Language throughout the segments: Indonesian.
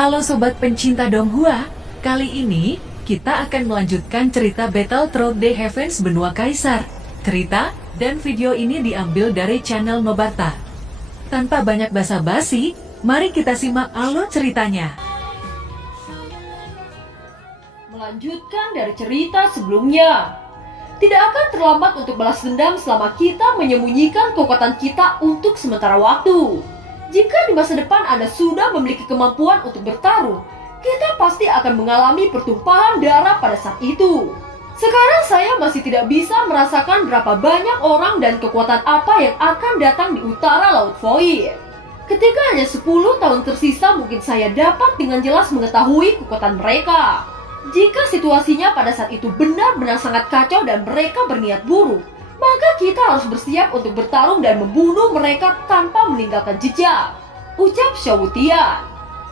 Halo Sobat pencinta Donghua, kali ini kita akan melanjutkan cerita Battle Through the Heavens Benua Kaisar. Cerita dan video ini diambil dari channel Nobarta. Tanpa banyak basa-basi, mari kita simak alur ceritanya. Melanjutkan dari cerita sebelumnya. Tidak akan terlambat untuk balas dendam selama kita menyembunyikan kekuatan kita untuk sementara waktu. Jika di masa depan Anda sudah memiliki kemampuan untuk bertarung, kita pasti akan mengalami pertumpahan darah pada saat itu. Sekarang saya masih tidak bisa merasakan berapa banyak orang dan kekuatan apa yang akan datang di utara Laut Void. Ketika hanya 10 tahun tersisa, mungkin saya dapat dengan jelas mengetahui kekuatan mereka. Jika situasinya pada saat itu benar-benar sangat kacau dan mereka berniat buruk, maka kita harus bersiap untuk bertarung dan membunuh mereka tanpa meninggalkan jejak, ucap Xiao Tian.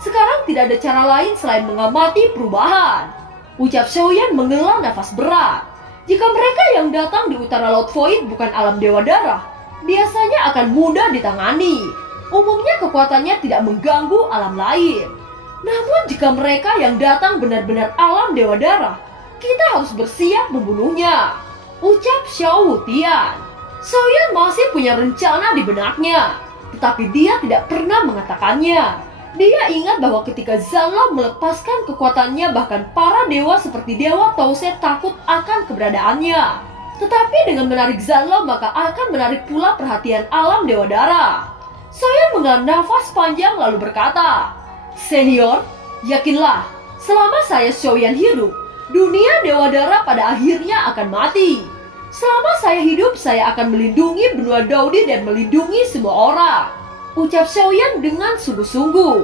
Sekarang tidak ada cara lain selain mengamati perubahan, ucap Xiao Yan menghela nafas berat. Jika mereka yang datang di utara Laut Void bukan alam Dewa Darah, biasanya akan mudah ditangani. Umumnya kekuatannya tidak mengganggu alam lain. Namun jika mereka yang datang benar-benar alam Dewa Darah, kita harus bersiap membunuhnya, ucap Xiao Tian. Xiao Yan masih punya rencana di benaknya, tetapi dia tidak pernah mengatakannya. Dia ingat bahwa ketika Zanlong melepaskan kekuatannya, bahkan para dewa seperti Dewa Tause takut akan keberadaannya. Tetapi dengan menarik Zanlong, maka akan menarik pula perhatian alam Dewa Darah. Xiao Yan menghela nafas panjang lalu berkata, "Senior, yakinlah, selama saya Xiao Yan hidup, dunia Dewa Darah pada akhirnya akan mati. Selama saya hidup, saya akan melindungi benua Daudi dan melindungi semua orang," ucap Xiao Yan dengan sungguh-sungguh.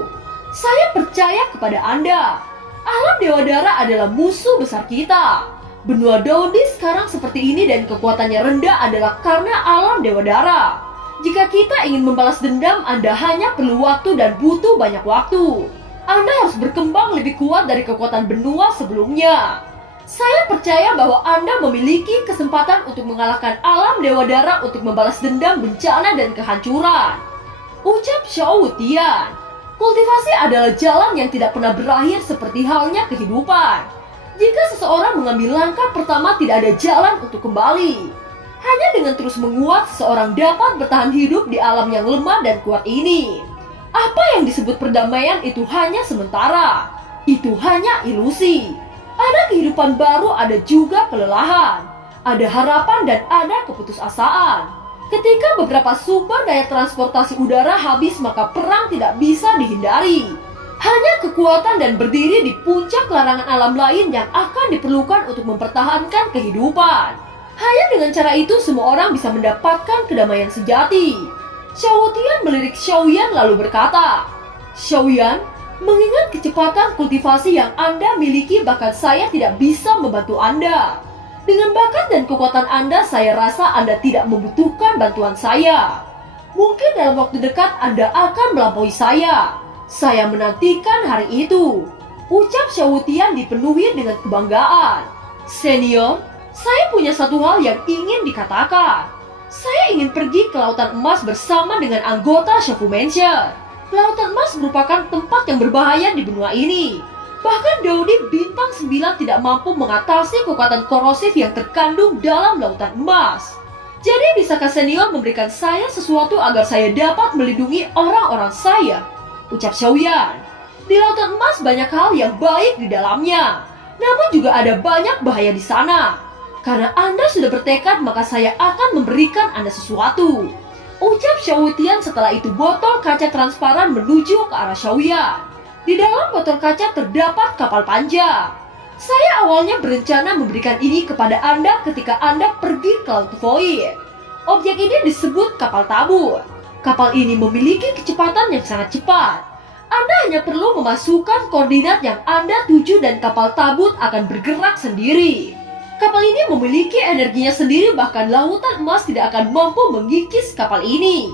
"Saya percaya kepada Anda. Alam Dewa Darah adalah musuh besar kita. Benua Daudi sekarang seperti ini dan kekuatannya rendah adalah karena alam Dewa Darah. Jika kita ingin membalas dendam, Anda hanya perlu waktu dan butuh banyak waktu. Anda harus berkembang lebih kuat dari kekuatan benua sebelumnya. Saya percaya bahwa Anda memiliki kesempatan untuk mengalahkan alam Dewa Darah untuk membalas dendam bencana dan kehancuran," ucap Xiao Tian. Kultivasi adalah jalan yang tidak pernah berakhir seperti halnya kehidupan. Jika seseorang mengambil langkah pertama, tidak ada jalan untuk kembali. Hanya dengan terus menguat, seseorang dapat bertahan hidup di alam yang lemah dan kuat ini. Apa yang disebut perdamaian itu hanya sementara. Itu hanya ilusi. Ada kehidupan baru, ada juga kelelahan. Ada harapan dan ada keputusasaan. Ketika beberapa sumber daya transportasi udara habis, maka perang tidak bisa dihindari. Hanya kekuatan dan berdiri di puncak larangan alam lain yang akan diperlukan untuk mempertahankan kehidupan. Hanya dengan cara itu semua orang bisa mendapatkan kedamaian sejati. Xiao Tian melirik Xiao Yan lalu berkata, "Xiao Yan, mengingat kecepatan kultivasi yang Anda miliki, bahkan saya tidak bisa membantu Anda. Dengan bakat dan kekuatan Anda, saya rasa Anda tidak membutuhkan bantuan saya. Mungkin dalam waktu dekat Anda akan melampaui saya. Saya menantikan hari itu," ucap Xiao Tian dipenuhi dengan kebanggaan. "Senior, saya punya satu hal yang ingin dikatakan. Saya ingin pergi ke Lautan Emas bersama dengan anggota Shafu Mansion. Lautan Emas merupakan tempat yang berbahaya di benua ini. Bahkan Daudi Bintang 9 tidak mampu mengatasi kekuatan korosif yang terkandung dalam Lautan Emas. Jadi bisakah senior memberikan saya sesuatu agar saya dapat melindungi orang-orang saya?" ucap Xiao Yan. "Di Lautan Emas banyak hal yang baik di dalamnya. Namun juga ada banyak bahaya di sana. Karena Anda sudah bertekad, maka saya akan memberikan Anda sesuatu," ucap Xiao Tian. Setelah itu botol kaca transparan menuju ke arah Xiao Yan. Di dalam botol kaca terdapat kapal panjang. "Saya awalnya berencana memberikan ini kepada Anda ketika Anda pergi ke Laut Void. Objek ini disebut kapal tabur. Kapal ini memiliki kecepatan yang sangat cepat. Anda hanya perlu memasukkan koordinat yang Anda tuju dan kapal tabur akan bergerak sendiri. Kapal ini memiliki energinya sendiri, bahkan Lautan Emas tidak akan mampu mengikis kapal ini,"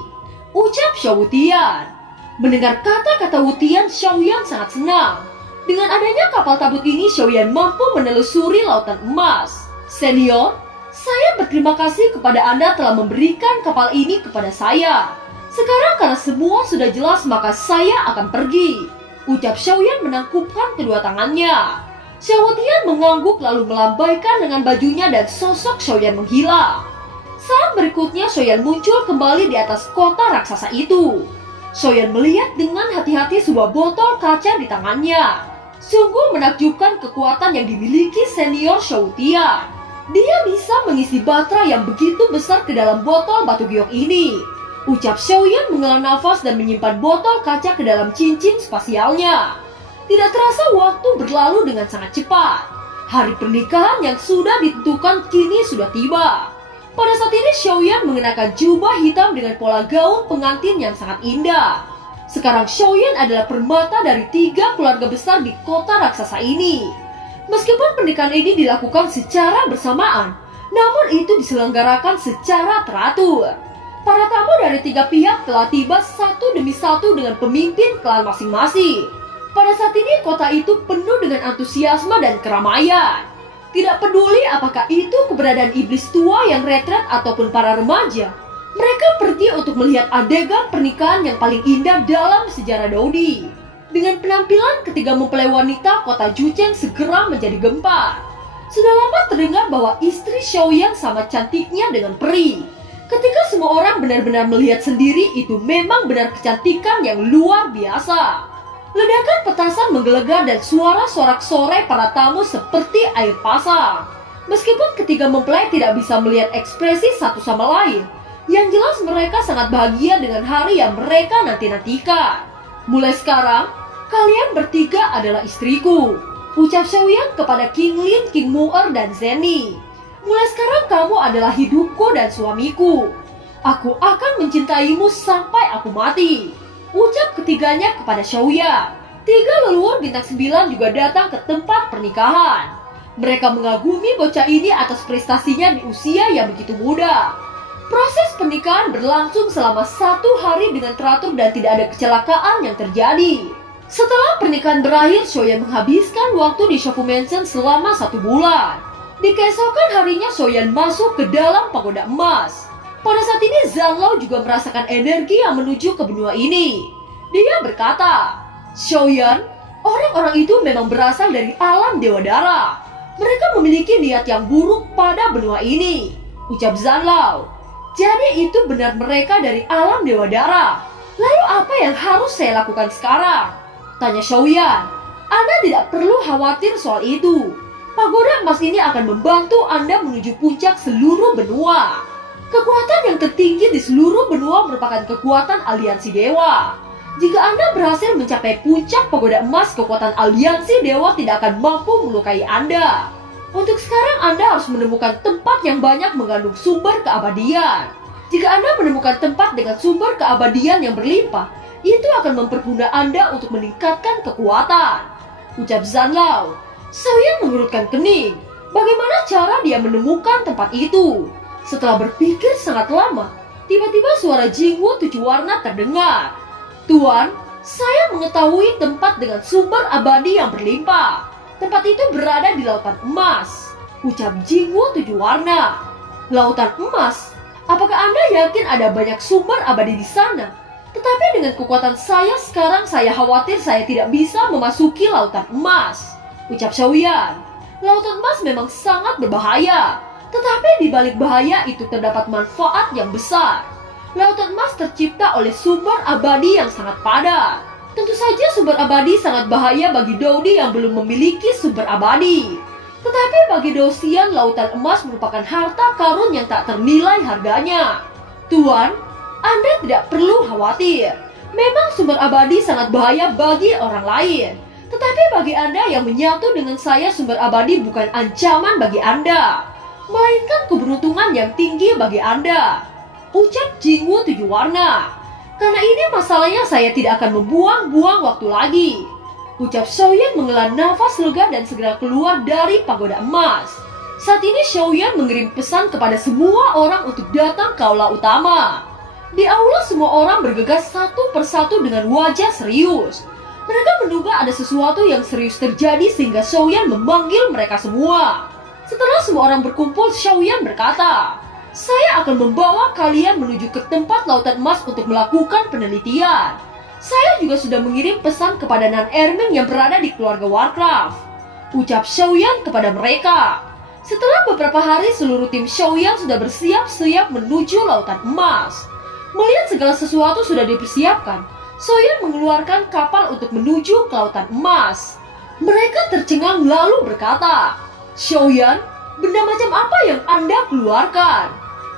ucap Xiao Tian. Mendengar kata-kata Wu Tian, Xiao Yan sangat senang. Dengan adanya kapal tabut ini, Xiao Yan mampu menelusuri Lautan Emas. "Senior, saya berterima kasih kepada Anda telah memberikan kapal ini kepada saya. Sekarang karena semua sudah jelas, maka saya akan pergi," Ucap Xiaoyan menangkupkan kedua tangannya. Xiao Tian mengangguk lalu melambaikan dengan bajunya dan sosok Xiaoyan menghilang. Saat berikutnya Xiaoyan muncul kembali di atas kota raksasa itu. Xiaoyan melihat dengan hati-hati sebuah botol kaca di tangannya. Sungguh menakjubkan kekuatan yang dimiliki senior Xiao Tian. Dia bisa mengisi baterai yang begitu besar ke dalam botol batu giok ini. Ucap Xiaoyan menghela nafas dan menyimpan botol kaca ke dalam cincin spasialnya. Tidak terasa waktu berlalu dengan sangat cepat. Hari pernikahan yang sudah ditentukan kini sudah tiba. Pada saat ini Xiaoyan mengenakan jubah hitam dengan pola gaun pengantin yang sangat indah. Sekarang Xiaoyan adalah permata dari 3 keluarga besar di kota raksasa ini. Meskipun pernikahan ini dilakukan secara bersamaan, namun itu diselenggarakan secara teratur. Para tamu dari 3 pihak telah tiba satu demi satu dengan pemimpin klan masing-masing. Pada saat ini kota itu penuh dengan antusiasme dan keramaian. Tidak peduli apakah itu keberadaan iblis tua yang retret ataupun para remaja, mereka pergi untuk melihat adegan pernikahan yang paling indah dalam sejarah Dodi. Dengan penampilan ketiga mempelai wanita, kota Jucheng segera menjadi gempar. Sudah lama terdengar bahwa istri Xiaoyan sama cantiknya dengan peri. Ketika semua orang benar-benar melihat sendiri, itu memang benar kecantikan yang luar biasa. Ledakan petasan menggelegar dan suara sorak-sorai para tamu seperti air pasang. Meskipun ketiga mempelai tidak bisa melihat ekspresi satu sama lain, yang jelas mereka sangat bahagia dengan hari yang mereka nanti-nantikan. Mulai sekarang, kalian bertiga adalah istriku, ucap Xiaoyan kepada King Lin, King Mu'er, dan Zenny. Mulai sekarang kamu adalah hidupku dan suamiku. Aku akan mencintaimu sampai aku mati, ucap ketiganya kepada Xiaoyan. 3 leluhur bintang 9 juga datang ke tempat pernikahan. Mereka mengagumi bocah ini atas prestasinya di usia yang begitu muda. Proses pernikahan berlangsung selama 1 hari dengan teratur dan tidak ada kecelakaan yang terjadi. Setelah pernikahan berakhir, Xiaoyan menghabiskan waktu di Shofu Mansion selama 1 bulan. Di keesokan harinya Xiaoyan masuk ke dalam pagoda emas. Pada saat ini Zanlao juga merasakan energi yang menuju ke benua ini. Dia berkata, Xiaoyan, orang-orang itu memang berasal dari alam Dewa Darah. Mereka memiliki niat yang buruk pada benua ini, ucap Zanlao. Jadi itu benar mereka dari alam Dewa Darah. Lalu apa yang harus saya lakukan sekarang? Tanya Xiaoyan. Anda tidak perlu khawatir soal itu. Pagoda emas ini akan membantu Anda menuju puncak seluruh benua. Kekuatan yang tertinggi di seluruh benua merupakan kekuatan aliansi dewa. Jika Anda berhasil mencapai puncak pagoda emas, kekuatan aliansi dewa tidak akan mampu melukai Anda. Untuk sekarang Anda harus menemukan tempat yang banyak mengandung sumber keabadian. Jika Anda menemukan tempat dengan sumber keabadian yang berlimpah, itu akan mempermudah Anda untuk meningkatkan kekuatan, ucap Zanlao. Xiaoyan mengerutkan kening. Bagaimana cara dia menemukan tempat itu? Setelah berpikir sangat lama, tiba-tiba suara Jingwu 7 warna terdengar. Tuan, saya mengetahui tempat dengan sumber abadi yang berlimpah. Tempat itu berada di lautan emas, ucap Jingwu 7 warna. Lautan emas? Apakah Anda yakin ada banyak sumber abadi di sana? Tetapi dengan kekuatan saya sekarang, saya khawatir saya tidak bisa memasuki lautan emas, ucap Xiaoyan. Lautan emas memang sangat berbahaya. Tetapi di balik bahaya itu terdapat manfaat yang besar. Lautan emas tercipta oleh sumber abadi yang sangat padat. Tentu saja sumber abadi sangat bahaya bagi Dodi yang belum memiliki sumber abadi. Tetapi bagi Dosian, lautan emas merupakan harta karun yang tak ternilai harganya. Tuan, Anda tidak perlu khawatir. Memang sumber abadi sangat bahaya bagi orang lain. Tetapi bagi Anda yang menyatu dengan saya, sumber abadi bukan ancaman bagi Anda, melainkan keberuntungan yang tinggi bagi Anda, ucap Jingwu 7 warna. Karena ini masalahnya saya tidak akan membuang-buang waktu lagi, ucap Xiaoyan menghela nafas lega dan segera keluar dari pagoda emas. Saat ini Xiaoyan mengirim pesan kepada semua orang untuk datang ke aula utama. Di aula semua orang bergegas satu persatu dengan wajah serius. Mereka menduga ada sesuatu yang serius terjadi sehingga Xiaoyan memanggil mereka semua. Setelah semua orang berkumpul, Xiaoyan berkata, saya akan membawa kalian menuju ke tempat lautan emas untuk melakukan penelitian. Saya juga sudah mengirim pesan kepada Nan Erming yang berada di keluarga Warcraft. Ucap Xiaoyan kepada mereka. Setelah beberapa hari seluruh tim Xiaoyan sudah bersiap-siap menuju Lautan Emas. Melihat segala sesuatu sudah dipersiapkan, Xiaoyan mengeluarkan kapal untuk menuju ke Lautan Emas. Mereka tercengang lalu berkata, "Xiaoyan, benda macam apa yang Anda keluarkan?"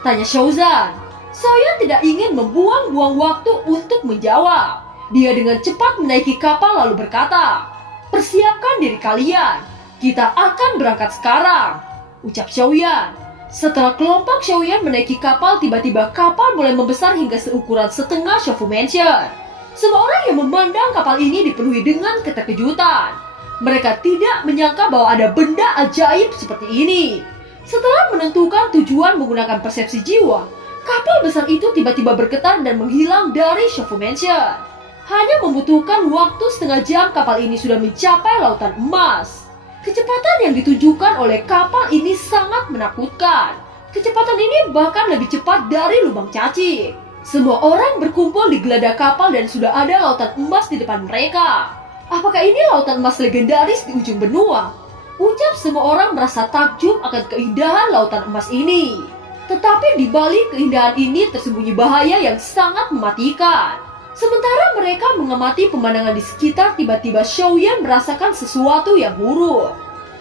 Tanya Xiaozan. Xiaoyan tidak ingin membuang-buang waktu untuk menjawab. Dia dengan cepat menaiki kapal lalu berkata, "Persiapkan diri kalian, kita akan berangkat sekarang," ucap Xiaoyan. Setelah kelompok Xiaoyan menaiki kapal, tiba-tiba kapal mulai membesar hingga seukuran setengah Shofu Mansion. Semua orang yang memandang kapal ini dipenuhi dengan keterkejutan. Mereka tidak menyangka bahwa ada benda ajaib seperti ini. Setelah menentukan tujuan menggunakan persepsi jiwa, kapal besar itu tiba-tiba bergetar dan menghilang dari Shofu Mansion. Hanya membutuhkan waktu setengah jam kapal ini sudah mencapai Lautan Emas. Kecepatan yang ditunjukkan oleh kapal ini sangat menakutkan. Kecepatan ini bahkan lebih cepat dari lubang cacing. Semua orang berkumpul di geladak kapal dan sudah ada Lautan Emas di depan mereka. Apakah ini Lautan Emas legendaris di ujung benua? Ucap semua orang merasa takjub akan keindahan Lautan Emas ini. Tetapi di balik keindahan ini tersembunyi bahaya yang sangat mematikan. Sementara mereka mengamati pemandangan di sekitar, tiba-tiba Xiaoyan merasakan sesuatu yang buruk.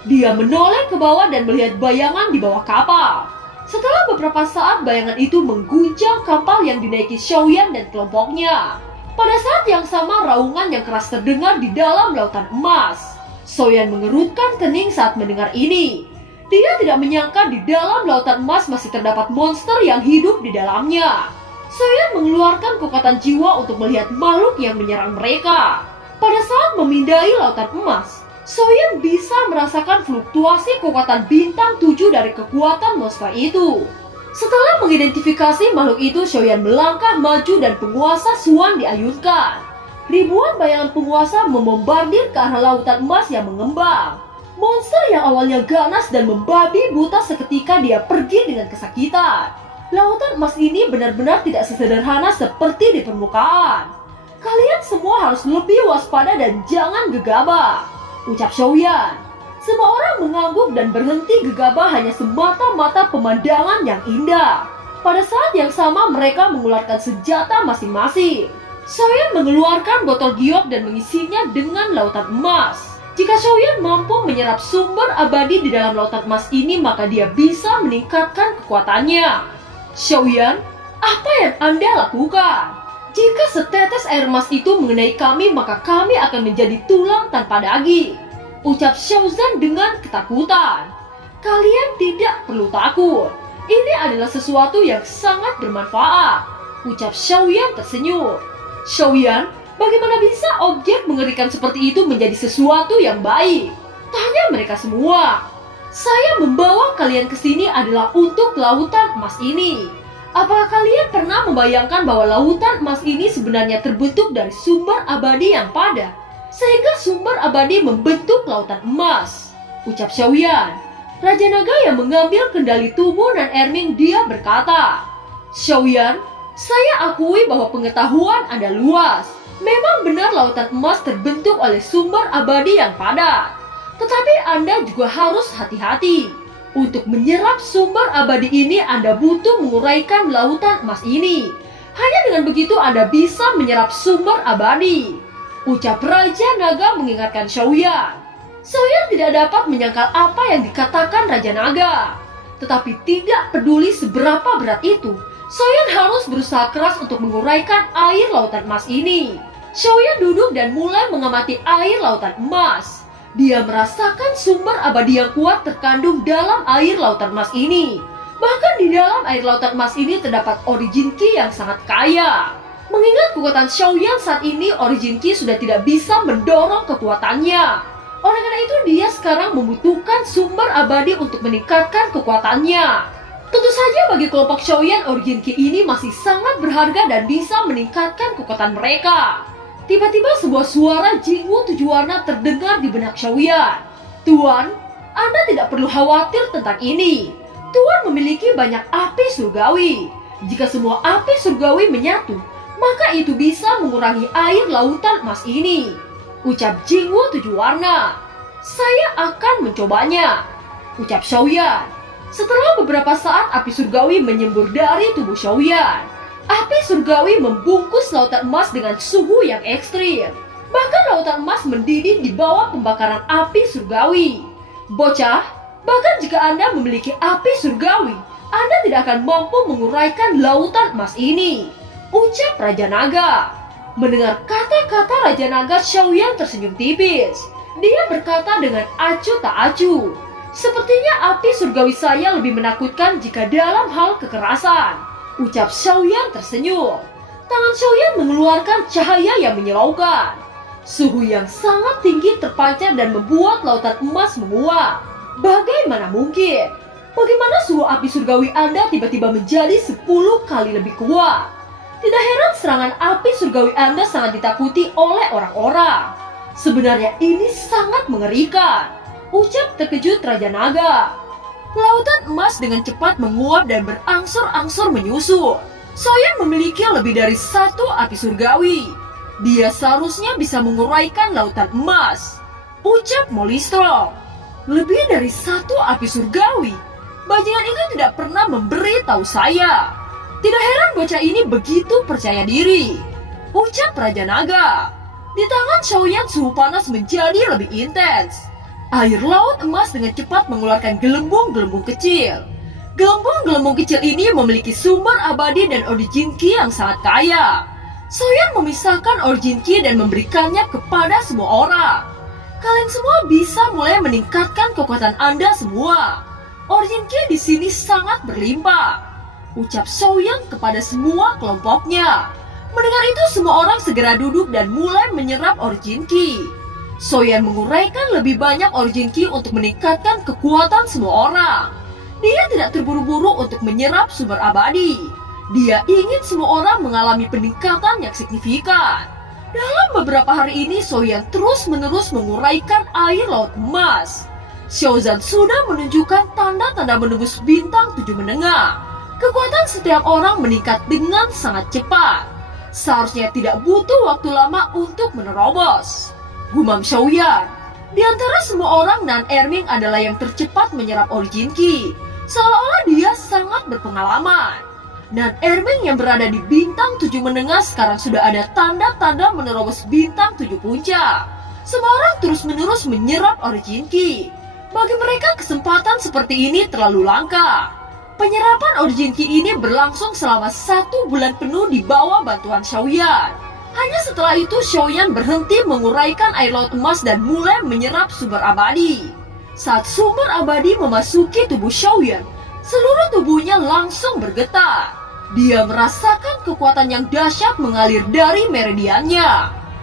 Dia menoleh ke bawah dan melihat bayangan di bawah kapal. Setelah beberapa saat, bayangan itu mengguncang kapal yang dinaiki Xiaoyan dan kelompoknya. Pada saat yang sama, raungan yang keras terdengar di dalam Lautan Emas. Xiaoyan mengerutkan kening saat mendengar ini. Dia tidak menyangka di dalam Lautan Emas masih terdapat monster yang hidup di dalamnya. Xiaoyan mengeluarkan kekuatan jiwa untuk melihat makhluk yang menyerang mereka. Pada saat memindai Lautan Emas, Xiaoyan bisa merasakan fluktuasi kekuatan bintang 7 dari kekuatan monster itu. Setelah mengidentifikasi makhluk itu, Xiaoyan melangkah maju dan penguasa Xuan diayunkan. Ribuan bayangan penguasa membombardir ke arah Lautan Emas yang mengembang. Monster yang awalnya ganas dan membabi buta seketika dia pergi dengan kesakitan. Lautan Emas ini benar-benar tidak sesederhana seperti di permukaan. Kalian semua harus lebih waspada dan jangan gegabah, ucap Xiaoyan. Semua orang mengangguk dan berhenti gegabah hanya semata-mata pemandangan yang indah. Pada saat yang sama mereka mengeluarkan senjata masing-masing. Xiaoyan mengeluarkan botol giok dan mengisinya dengan Lautan Emas. Jika Xiaoyan mampu menyerap sumber abadi di dalam Lautan Emas ini, maka dia bisa meningkatkan kekuatannya. Xiaoyan, apa yang Anda lakukan? Jika setetes air emas itu mengenai kami, maka kami akan menjadi tulang tanpa daging, ucap Xiaozan dengan ketakutan. Kalian tidak perlu takut. Ini adalah sesuatu yang sangat bermanfaat, ucap Xiaoyan tersenyum. Xiaoyan, bagaimana bisa objek mengerikan seperti itu menjadi sesuatu yang baik? Tanya mereka semua. Saya membawa kalian ke sini adalah untuk Lautan Emas ini. Apakah kalian pernah membayangkan bahwa Lautan Emas ini sebenarnya terbentuk dari sumber abadi yang padat, sehingga sumber abadi membentuk Lautan Emas? Ucap Xiaoyan. Raja Naga yang mengambil kendali tubuh Nan Erming, dia berkata, "Xiaoyan, saya akui bahwa pengetahuan Anda luas. Memang benar Lautan Emas terbentuk oleh sumber abadi yang padat. Tetapi Anda juga harus hati-hati. Untuk menyerap sumber abadi ini, Anda butuh menguraikan Lautan Emas ini. Hanya dengan begitu Anda bisa menyerap sumber abadi," ucap Raja Naga mengingatkan Xiaoyan. Xiaoyan tidak dapat menyangkal apa yang dikatakan Raja Naga. Tetapi tidak peduli seberapa berat itu, Xiaoyan harus berusaha keras untuk menguraikan air Lautan Emas ini. Xiaoyan duduk dan mulai mengamati air Lautan Emas. Dia merasakan sumber abadi yang kuat terkandung dalam air Lautan Emas ini. Bahkan di dalam air Lautan Emas ini terdapat Origin Ki yang sangat kaya. Mengingat kekuatan Xiaoyan saat ini, Origin Ki sudah tidak bisa mendorong kekuatannya. Oleh karena itu dia sekarang membutuhkan sumber abadi untuk meningkatkan kekuatannya. Tentu saja bagi kelompok Xiaoyan, Origin Ki ini masih sangat berharga dan bisa meningkatkan kekuatan mereka. Tiba-tiba sebuah suara Jingwu 7 warna terdengar di benak Xiaoyan. "Tuan, Anda tidak perlu khawatir tentang ini. Tuan memiliki banyak api surgawi. Jika semua api surgawi menyatu, maka itu bisa mengurangi air lautan emas ini. Ucap Jingwu 7 warna. Saya akan mencobanya. Ucap Xiaoyan. Setelah beberapa saat api surgawi menyembur dari tubuh Xiaoyan. Api surgawi membungkus lautan emas dengan suhu yang ekstrim. Bahkan lautan emas mendidih di bawah pembakaran api surgawi. Bocah, bahkan jika Anda memiliki api surgawi, Anda tidak akan mampu menguraikan lautan emas ini. Ucap Raja Naga. Mendengar kata-kata Raja Naga, Xiaoyan tersenyum tipis. Dia berkata dengan acuh tak acuh. Sepertinya api surgawi saya lebih menakutkan jika dalam hal kekerasan. Ucap Xiaoyan tersenyum. Tangan Xiaoyan mengeluarkan cahaya yang menyilaukan. Suhu yang sangat tinggi terpancar dan membuat lautan emas menguap. Bagaimana mungkin? Bagaimana suhu api surgawi Anda tiba-tiba menjadi 10 kali lebih kuat? Tidak heran serangan api surgawi Anda sangat ditakuti oleh orang-orang. Sebenarnya ini sangat mengerikan. Ucap terkejut Raja Naga. Lautan emas dengan cepat menguap dan berangsur-angsur menyusut. Xiaoyan memiliki lebih dari 1 api surgawi. Dia seharusnya bisa menguraikan lautan emas. Ucap Molistrom. Lebih dari 1 api surgawi? Bajingan itu tidak pernah memberi tahu saya. Tidak heran bocah ini begitu percaya diri. Ucap Raja Naga. Di tangan Xiaoyan suhu panas menjadi lebih intens. Air laut emas dengan cepat mengeluarkan gelembung-gelembung kecil. Gelembung-gelembung kecil ini memiliki sumber abadi dan origin ki yang sangat kaya. Xiaoyan memisahkan origin ki dan memberikannya kepada semua orang. Kalian semua bisa mulai meningkatkan kekuatan Anda semua. Origin ki di sini sangat berlimpah. Ucap Xiaoyan kepada semua kelompoknya. Mendengar itu semua orang segera duduk dan mulai menyerap origin ki. Xiaoyan menguraikan lebih banyak origin ki untuk meningkatkan kekuatan semua orang. Dia tidak terburu-buru untuk menyerap sumber abadi. Dia ingin semua orang mengalami peningkatan yang signifikan. Dalam beberapa hari ini Xiaoyan terus-menerus menguraikan air laut emas. Xiaozan sudah menunjukkan tanda-tanda menembus bintang 7 menengah. Kekuatan setiap orang meningkat dengan sangat cepat. Seharusnya tidak butuh waktu lama untuk menerobos. Gumam Xiaoyan. Di antara semua orang, Nan Erming adalah yang tercepat menyerap origin ki. Seolah-olah dia sangat berpengalaman. Nan Erming yang berada di bintang 7 menengah sekarang sudah ada tanda-tanda menerobos bintang 7 puncak. Semua orang terus-menerus menyerap origin ki. Bagi mereka kesempatan seperti ini terlalu langka. Penyerapan origin ki ini berlangsung selama 1 bulan penuh di bawah bantuan Xiaoyan. Hanya setelah itu Xiaoyan berhenti menguraikan air laut emas dan mulai menyerap sumber abadi. Saat sumber abadi memasuki tubuh Xiaoyan, seluruh tubuhnya langsung bergetar. Dia merasakan kekuatan yang dahsyat mengalir dari meridiannya.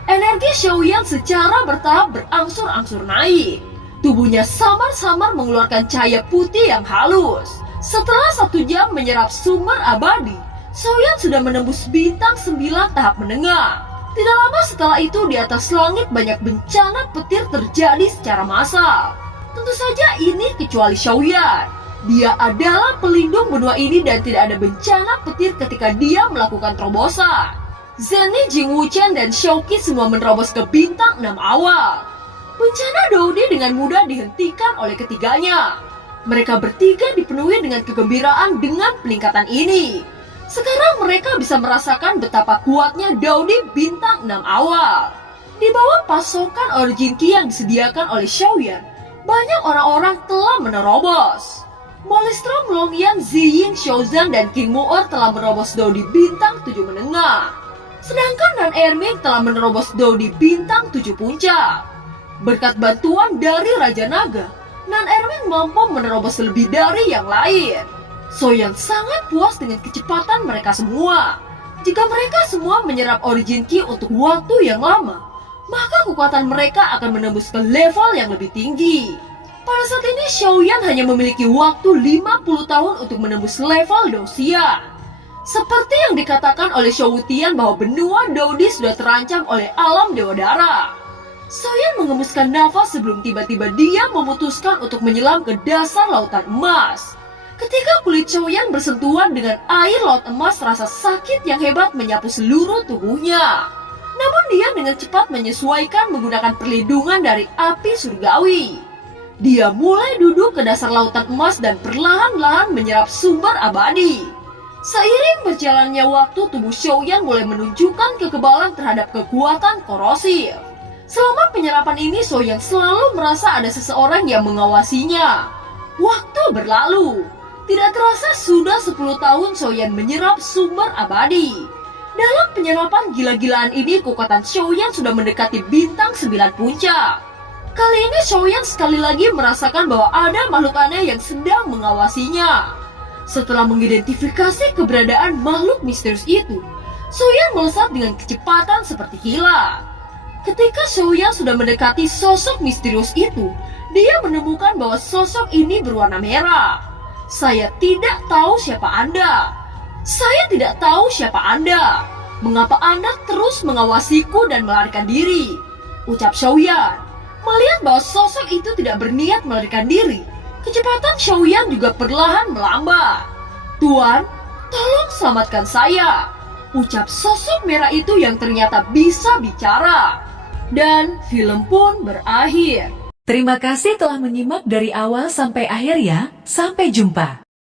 Energi Xiaoyan secara bertahap berangsur-angsur naik. Tubuhnya samar-samar mengeluarkan cahaya putih yang halus. Setelah 1 jam menyerap sumber abadi, Xiaoyan sudah menembus bintang 9 tahap menengah. Tidak lama setelah itu di atas langit banyak bencana petir terjadi secara massal. Tentu saja ini kecuali Xiaoyan. Dia adalah pelindung benua ini dan tidak ada bencana petir ketika dia melakukan terobosan. Zenny, Jing Wuchen, dan Xiaoqi semua menerobos ke bintang 6 awal. Bencana Dodi dengan mudah dihentikan oleh ketiganya. Mereka bertiga dipenuhi dengan kegembiraan dengan peningkatan ini. Sekarang mereka bisa merasakan betapa kuatnya Daudi bintang 6 awal. Di bawah pasokan origin ki yang disediakan oleh Xiaoyan, banyak orang-orang telah menerobos. Molistrom, Longyan, Ziying, Xiaozan, dan King Mu'er telah menerobos Daudi bintang 7 menengah. Sedangkan Nan Erming telah menerobos Daudi bintang 7 puncak. Berkat bantuan dari Raja Naga, Nan Erming mampu menerobos lebih dari yang lain. Xiaoyan sangat puas dengan kecepatan mereka semua. Jika mereka semua menyerap origin ki untuk waktu yang lama, maka kekuatan mereka akan menembus ke level yang lebih tinggi. Pada saat ini Xiaoyan hanya memiliki waktu 50 tahun untuk menembus level Douxian. Seperti yang dikatakan oleh Xiao Wutian bahwa benua Daudi sudah terancam oleh alam Dewa Darah. Xiaoyan mengembuskan nafas sebelum tiba-tiba dia memutuskan untuk menyelam ke dasar lautan emas. Ketika kulit Xiaoyan bersentuhan dengan air laut emas, rasa sakit yang hebat menyapu seluruh tubuhnya. Namun dia dengan cepat menyesuaikan menggunakan perlindungan dari api surgawi. Dia mulai duduk ke dasar lautan emas dan perlahan-lahan menyerap sumber abadi. Seiring berjalannya waktu, tubuh Xiaoyan mulai menunjukkan kekebalan terhadap kekuatan korosif. Selama penyerapan ini, Xiaoyan selalu merasa ada seseorang yang mengawasinya. Waktu berlalu. Tidak terasa sudah 10 tahun Xiaoyan menyerap sumber abadi. Dalam penyerapan gila-gilaan ini, kekuatan Xiaoyan sudah mendekati bintang 9 puncak. Kali ini Xiaoyan sekali lagi merasakan bahwa ada makhluk aneh yang sedang mengawasinya. Setelah mengidentifikasi keberadaan makhluk misterius itu, Xiaoyan melesat dengan kecepatan seperti kilat. Ketika Xiaoyan sudah mendekati sosok misterius itu, dia menemukan bahwa sosok ini berwarna merah. Saya tidak tahu siapa Anda. Saya tidak tahu siapa Anda. Mengapa Anda terus mengawasiku dan melarikan diri? Ucap Xiaoyan. Melihat bahwa sosok itu tidak berniat melarikan diri, kecepatan Xiaoyan juga perlahan melambat. Tuan, tolong selamatkan saya. Ucap sosok merah itu yang ternyata bisa bicara. Dan film pun berakhir. Terima kasih telah menyimak dari awal sampai akhir ya. Sampai jumpa.